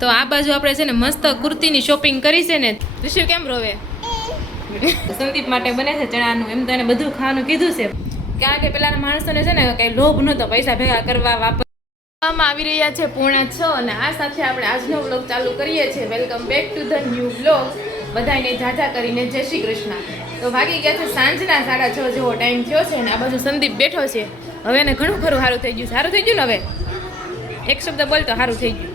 તો આ બાજુ આપણે છે ને મસ્ત કુર્તીની શોપિંગ કરી છે ને. ઋષિ કેમ રોવે? સંદીપ માટે બને છે ચણાનું. એમ તો એને બધું ખાવાનું કીધું છે, કારણ કે પેલાના માણસોને છે ને કઈ લોભ નહોતો પૈસા ભેગા કરવા વાપરવામાં. આવી રહ્યા છે 6:45 અને આ સાથે આપણે આજનો વ્લોગ ચાલુ કરીએ છીએ. Welcome back to the new vlog. બધાને જાજા કરીને જય શ્રી કૃષ્ણ. તો ભાગી ગયા છે સાંજના 6:30 જેવો ટાઈમ થયો છે અને આ બાજુ સંદીપ બેઠો છે. હવે એને ઘણું ખરું સારું થઈ ગયું. સારું થઈ ગયું ને? હવે એક શબ્દ બોલ તો સારું થઈ ગયું.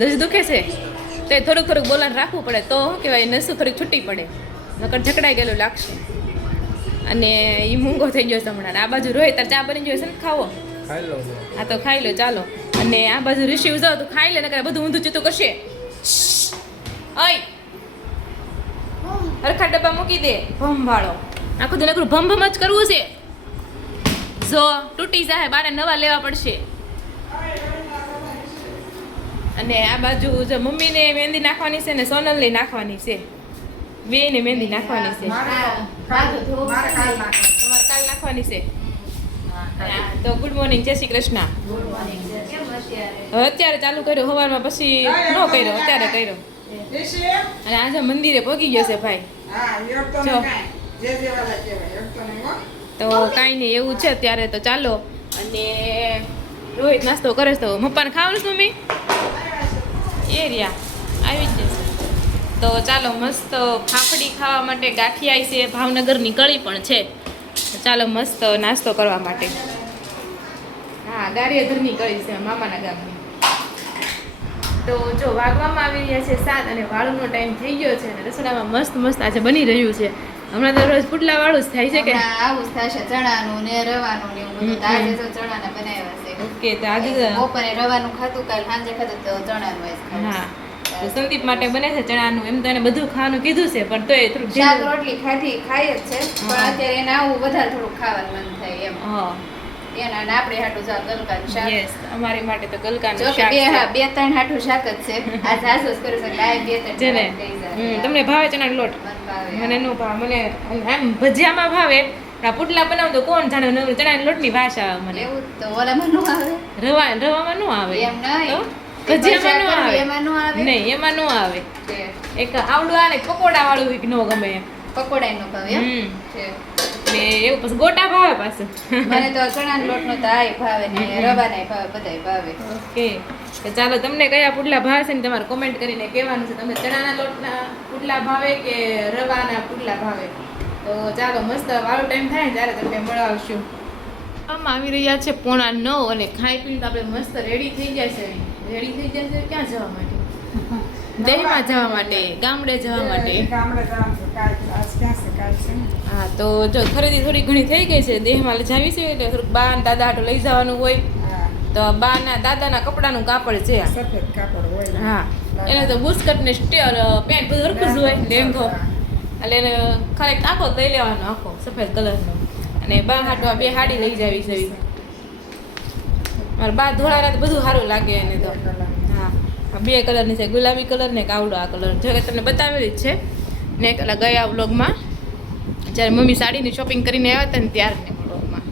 દસ દુખે છે તો થોડુંક બોલાને રાખવું પડે, તો શું કહેવાય, નસું થોડીક છૂટી પડે, નકર ઝકડાઈ ગયેલું લાગશે. અને એ મૂંગો થઈ ગયો છે હમણાં. આ બાજુ રોહિત તાર ચા બની ગયો છે ને, ખાવો? હા તો ખાઈ લો ચાલો. અને આ બાજુ ઋષિ જાઓ તો ખાઈ લે, નકર બધું ઊંધું ચીતું કરશે. ઓય હરખા ડબ્બા મૂકી દે. ભમ વાળો આખું દિન નકરું ભમ જ કરવું છે. જો તૂટી જાય બારે નવા લેવા પડશે. અને આ બાજુ જો મમ્મીને મહેંદી નાખવાની છે ને સોનલને નાખવાની છે. બેને મહેંદી નાખવાની છે. તમારે કાલ નાખવાની છે. તો ગુડ મોર્નિંગ, જય શ્રી કૃષ્ણ. હવે અત્યારે ચાલુ કર્યો, સવારમાં પછી ન કર્યો, અત્યારે કર્યો. અને આજે મંદિરે પહોંચી ગયો છે ભાઈ. તો કાંઈ નહીં, એવું છે અત્યારે. તો ચાલો. અને રોહિત નાસ્તો કરે તો મપ્પાને ખાવાનું છે મમ્મી એરિયા આવી જ જશે. તો ચાલો મસ્ત ફાફડી ખાવા માટે ગાંઠિયા છે, ભાવનગરની કળી પણ છે. ચાલો મસ્ત નાસ્તો કરવા માટે. હા, ગારિયાધરની કળી છે મામાના ગામની. તો જો વાગવામાં આવી રહ્યા છે 7 અને વાળુનો ટાઈમ થઈ ગયો છે અને રસોડામાં મસ્ત આજે બની રહ્યું છે. હમણાં તો રોજ પુટલા વાળું જ થાય છે કે આવું જ થશે, ચણાનું ને રવાનું ને એવું બધું. આજે તો ચણાના બનાવ્યા છે. ઓકે, તો આજે બપોરે રવાનું ખાતું, કાલ સાંજે ખાતું, તો ચણાનું જ ખાવું. હા, તો સંદીપ માટે બને છે ચણાનું. એમ તો એને બધું ખાવાનું કીધું છે, પણ તોય થોડુંક શાક રોટલી ખાય જ છે, પણ અત્યારે એને આવું વધારે થોડુંક ખાવાનું મન થાય એમ. હા, એના ને આપણે હાટું શાક, ગલકાનું શાક. યસ, અમારી માટે તો ગલકાનું જો કે શાક છે. 2-3 હાટું શાક જ છે. આ ઝાઝો જ કર્યું છે, લાય 2-3 છે ને. થઈ જાય. તમને ભાવે ચણાનો લોટ? મન ભાવે. મને નો ભાવે. મને આમ ભજીયામાં ભાવે, આ પુટલા બનાવું તો કોણ જાણે ચણાના લોટની ભાષા આવે મને. એવું તો ઓલામાં નો આવે, રવામાં નો આવે. એમ નહીં. ભજીયામાં નો આવે. એમાં નો આવે. નહીં, એમાં નો આવે. છે. એક આવડું આને પકોડા વાળું નો ગમે એમ. પકોડા નો ભાવે એમ છે. ને એવું પછી ગોટા ભાવે પાછું. મને તો ચણાનો લોટનો તો આય ભાવે ને રવાનાય ભાવે, બધાય ભાવે. ઓકે, તો ચાલો તમને કયા પુડલા ભાવે છે ને તમારે કોમેન્ટ કરીને કહેવાનું છે. તમને ચણાના લોટના પુડલા ભાવે કે રવાના પુડલા ભાવે? તો ચાલો મસ્ત વાળો ટાઈમ થાય ને ત્યારે તમને મળાવશું. આમ આવી રહ્યા છે 8:45 અને ખાઈ પીને આપણે મસ્ત રેડી થઈ જશે. રેડી થઈ જશે ક્યાં જવા માટે? દેહમાં જવા માટે, ગામડે જવા માટે. હા, તો જો ખરીદી થોડી ઘણી થઈ ગઈ છે. દેહમાં જાવી છે એટલે થોડુંક બા ને દાદા હાટું લઈ જવાનું હોય. તો બા ના દાદાના કપડાનું કાપડ છે. સફેદ કાપડ હોય. હા, એને તો બુસ્કટ ને પેન્ટ બધું હરખું જ હોય, લેંઘો. એટલે એને ખાલી આખો લઈ લેવાનો, આખો સફેદ કલરનો. અને બા હાટું આ 2 સાડી લઈ જાવી છે. મારા બા ધોળા બધું સારું લાગે એને તો. હા, 2 કલરની છે, ગુલાબી કલર ને કાવડો આ કલર. જો કે તમને બતાવેલી જ છે ને પેલા ગયા વ્લોગમાં, જ્યારે મમ્મી સાડીની શોપિંગ કરીને આવ્યા હતા ને ત્યારની વ્લોગમાં.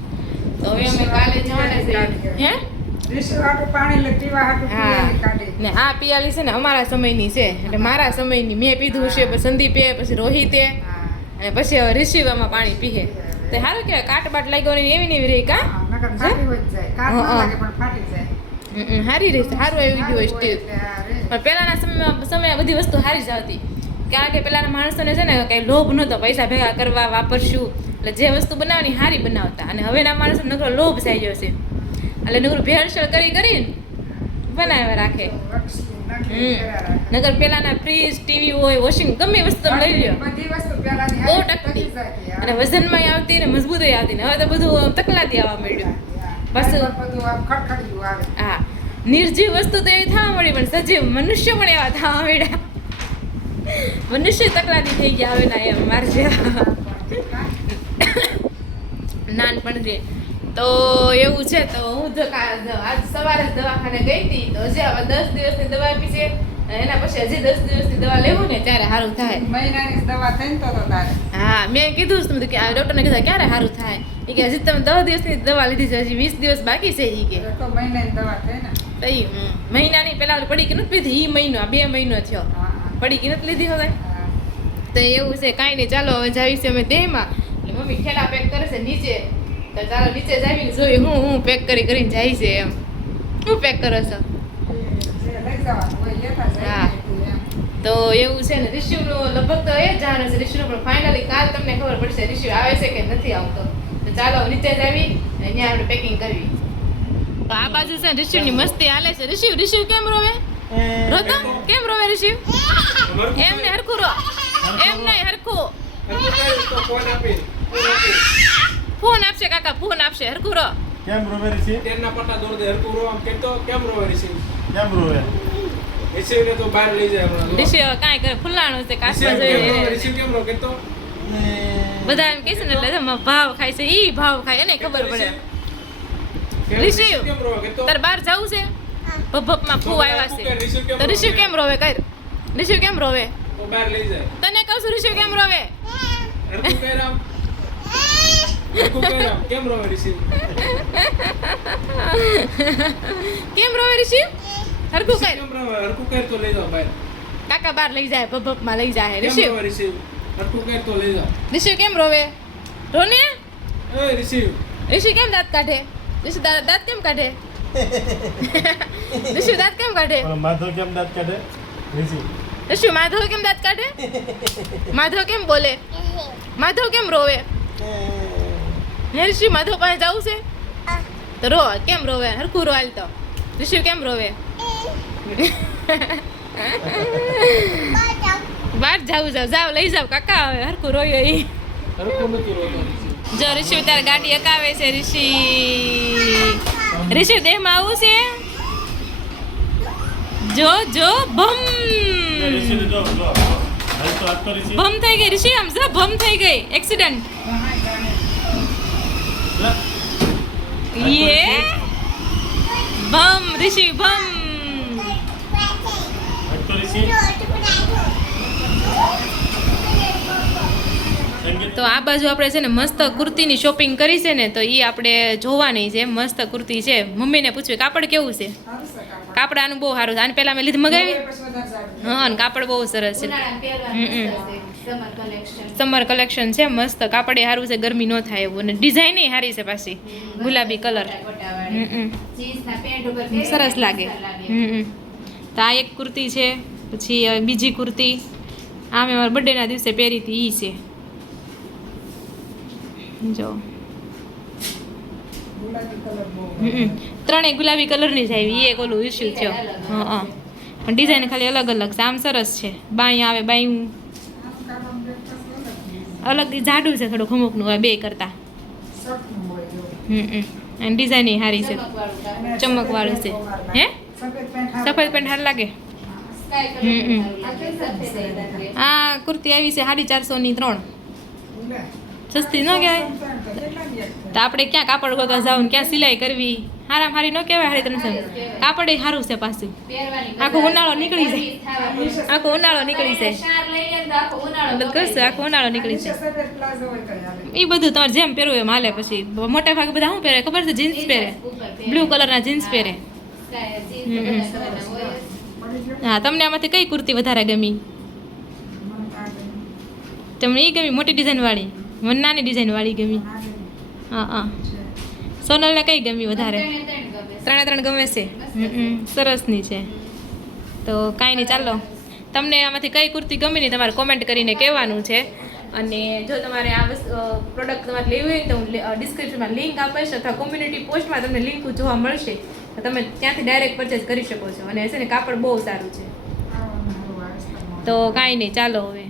તો હવે અમે કાલે જવાના છે. હે? હા, ને આ પિયાલી છે ને અમારા સમયની છે, એટલે મારા સમયની મેં પીધું છે, પછી સંદીપે, પછી રોહિતે, અને પછી હવે રિસીવામાં પાણી પીએ. તો સારું કહેવાય, કાટ બાટ લાગ્યો ને એવી ને એવી રહી. કા સારી રહી, સારું આવી ગયું હોય સ્ટીલ. પણ પહેલાના સમયમાં બધી વસ્તુ સારી જ આવતી, કારણ કે પહેલાના માણસોને છે ને કંઈ લોભ નહોતો પૈસા ભેગા કરવા વાપરશું, એટલે જે વસ્તુ બનાવવાની સારી બનાવતા. અને હવેના માણસો નકરો લોભ થઈ ગયો છે, એટલે નકરું ભેળસેળ કરીને બનાવ્યા રાખે. નગર પેલાના ફ્રીજ, ટીવી હોય, વોશિંગ, ગમે વસ્તુ તમે લઈ લો, બહુ ટકતી અને વજનમાં આવતી ને મજબૂતી આવતી. ને હવે તો બધું તકલાથી આવવા મળ્યું. બસ હા, નિર્જીવ વસ્તુ તો એવી થવા મળી, પણ સજીવ મનુષ્ય પણ એવા થવા મળ્યા. મનુષ્ય તકલાદી થઈ ગયા હવે ના, એમ માર જેવા નાનપણથી. તો એવું છે. તો હું આજ સવારે જ દવાખાને ગઈ હતી, તો હજી હવે 10 દિવસની દવા આપી છે. એના પછી હજી 10 દિવસની દવા લેવું ને ત્યારે સારું થાય. મહિનાની દવા થઈ ને તો તારે. હા, મેં કીધું હતું કે આ ડોક્ટરને કીધું ક્યારે સારું થાય. એ કે હજી તમે 10 દિવસની દવા લીધી છે, હજી 20 દિવસ બાકી છે. એ કે તો મહિનાની દવા થઈ ને. તઈ મહિનાની પેલા પડી કે નથી પીધી, ઈ મહિનો 2 મહિનો થયો હા પડી કે નથી લીધી હવે. હા. તો એવું છે, કાંઈ નહીં, ચાલો હવે જાવી છે અમે દેહમાં. એટલે મમ્મી ઠેલા પેક કરે છે નીચે, તો ચાલો નીચે જાવીને જોઈએ હું પેક કરીને જાય છે એમ. હું પેક કરો છો? જે લઈ જવાનું હોય લેતા જાય હા. એમ. તો એવું છે ને, રિશિવનું લગભગ તો એ જ જાણે છે રિશિવનું, પણ ફાઇનલી કાલ તમને ખબર પડશે રિશિવ આવે છે કે નથી આવતો. તો ચાલો નીચે જ આવી અને ત્યાં આપણે પેકિંગ કરવી. તો આ બાજુ છે ને રિશિવની મસ્તી હાલે છે. રિશિવ કેમ રોવે? રોતો કેમ રોવે રિશિવ? એમ ને હરખું રો, એમ નહીં હરખું. ફોન આપશે કાકા, ફોન આપશે, હરખું રો. કેમ રોવે રિશિવ? તેરના પટ્ટા દોર દે હરકું રો આમ કેમ તો કેમ રોવે રિસીવ કેમ રોવે? રિસીવને તો બહાર લઈ જાય હમણાં રિશિવ કાંઈ કરે, ફૂલાણું છે કાચમાં જોઈએ. રિસીવ કેમ રો કેમ તો બધા એમ કહે છે ને એટલે ભાવ ખાય છે, ઈ ભાવ ખાય એને ખબર પડે. રિસીવ કેમ રોવે કેમ તો તાર બહાર જવું છે? ભપમાં ફૂ આવ્યા છે. તો રિશિવ કેમ રોવે? કર રિશિવ કેમ રોવે? તો બહાર લઈ જાય તને કહું છું રિશિવ કેમ રોવે? હરકું કર આમ હરકું કર આમ કેમ રોવે રિસીવ કેમ રોવે રિશિવ? હરખું કર. કેમ રોવે હરકું કર તો લઈ જાઓ બહાર કાકા બહાર લઈ જાય, ભપમાં લઈ જાય. કેમ રિશિવ રોવે રિસીવ હરકું કર તો લઈ જાઓ રિશિવ કેમ રોવે? રોને એ રિસીવ રિશિવ કેમ દાંત કાઢે? રિશિવ દાંત કેમ કાઢે? રિશિવ દાંત કેમ કાઢે? પણ માધવ કેમ દાંત કાઢે? રિશિવ રિશિવ માધવ કેમ દાંત કાઢે? માધવ કેમ બોલે? માધવ કેમ રોવે? હે રિશિવ માધવ પાસે જવું છે? તો રો કેમ રોવે? હરખું રો હાલ તો. રિશિવ કેમ રોવે? બહાર જાવ લઈ જાવ કાકા, હવે હરખું રોયો ઈ. હરકું નથી રોતો રિસીવ જો રિશિવ તાર ગાડી અકાવે છે. રિશિવ દેહમાં આવું છે. જો ભમ રિશિવ જો જો હાલ તો હાથ તો રિશિવ ભમ થઈ ગઈ રિશિવ, આમ જો ભમ થઈ ગઈ, એક્સિડન્ટ. લા. યે ભમ રિશિવ ભમ. હાથ તો રિશિવ સંગીત તો આ બાજુ આપણે છે ને મસ્ત કુર્તીની શોપિંગ કરી છે ને, તો એ આપણે જોવાની છે. મસ્ત કુર્તી છે. મમ્મીને પૂછ્યું કાપડ કેવું છે? સારું છે કાપડ. કાપડ આનું બહુ સારું છે. આને પહેલા મેં લીધી મગાવી. પછી વધારે સારું. હા, અને કાપડ બહુ સરસ છે. ઉનાળામાં પહેરવાનું મસ્ત છે. Summer collection. સમર કલેક્શન છે મસ્ત. કાપડ સારું છે, ગરમી ન થાય એવું, અને ડિઝાઇન સારી છે પાછી, ગુલાબી કલર. ગોટાવાળી. જીન્સના પેન્ટ ઉપર પહેરીને સરસ લાગે. મસ્ત તો આ એક કુર્તી છે. પછી હવે બીજી કુર્તી આ મેં મારા બર્થડેના દિવસે પહેરી હતી, એ છે. જો ગુલાબી કલર બહુ ત્રણેય ગુલાબી કલરની જ આવી. એક ઓલું ઇસ્યુ થયો. હા, પણ ડિઝાઇન ખાલી અલગ અલગ છે. આમ સરસ છે. બાઈ આવે, બાઈ આમ કાપડ બેઠા અલગ જાડું છે થોડું ખમુકનું હોય બે કરતા. શર્ટનું હોય એવું. અને ડિઝાઇન સારી છે, ચમકવાળું કાપડ. અને ચમકવાળું છે. હે સફેદ પેન્ટ હારું. સફેદ પેન્ટ સારું લાગે. Sky color હમ. સારું લાગે. સફેદ લાગે. આ કુર્તી આવી છે 450 ની 3. લે. સસ્તી ન કહેવાય? કેટલાની એક છે? તો આપણે ક્યાં કાપડ ગોતવા જાવ ને ક્યાં સિલાઈ કરવી? હારામ હારી ન કહેવાય. હારી ત્રણસો કાપડ સારું છે પાછું. પહેરવાની આખો મજા ઉનાળો આવે. નીકળી જાય. ગરમી થવા મળે. આખો ઉનાળો નીકળી જાય. શાર લઈને તો આખો ઉનાળો એટલે કરશે આખો ઉનાળો નીકળી નીચે જાય. સફેદ પ્લાઝો હોય તો હાલે. એ બધું તમારે જેમ પહેરવું એમ હાલે. પછી મોટા ભાગે બધા શું પહેરે ખબર છે? જીન્સ પહેરે, બ્લુ કલરના જીન્સ પહેરે. જીન્સ તો બધા કલરના હોય જ. પડી ગયો? હા, તમને આમાંથી કઈ કુર્તી વધારે ગમી? મને આ ગમી. તમને એ ગમી મોટી ડિઝાઇન વાળી? મને નાની ડિઝાઇન વાળી ગમી. આ ગમી. હા. છે. સોનલને કઈ ગમી વધારે? ત્રણે ત્રણ ગમે છે. 3 ગમે છે. સરસની છે. તો કાંઈ નહીં, ચાલો તમને આમાંથી કઈ કુર્તી ગમી ને તમારે કોમેન્ટ કરીને કહેવાનું છે. અને જો તમારે આ પ્રોડક્ટ તમારે લેવી હોય તો હું ડિસ્ક્રિપ્શનમાં લિંક આપીશ, અથવા કોમ્યુનિટી પોસ્ટમાં તમને લિંક જોવા મળશે, તો તમે ત્યાંથી ડાયરેક્ટ પરચેસ કરી શકો છો. અને છે ને કાપડ બહુ સારું છે. આવાનું હારું આવે છે તમારું. તો કાંઈ નહીં, ચાલો હવે.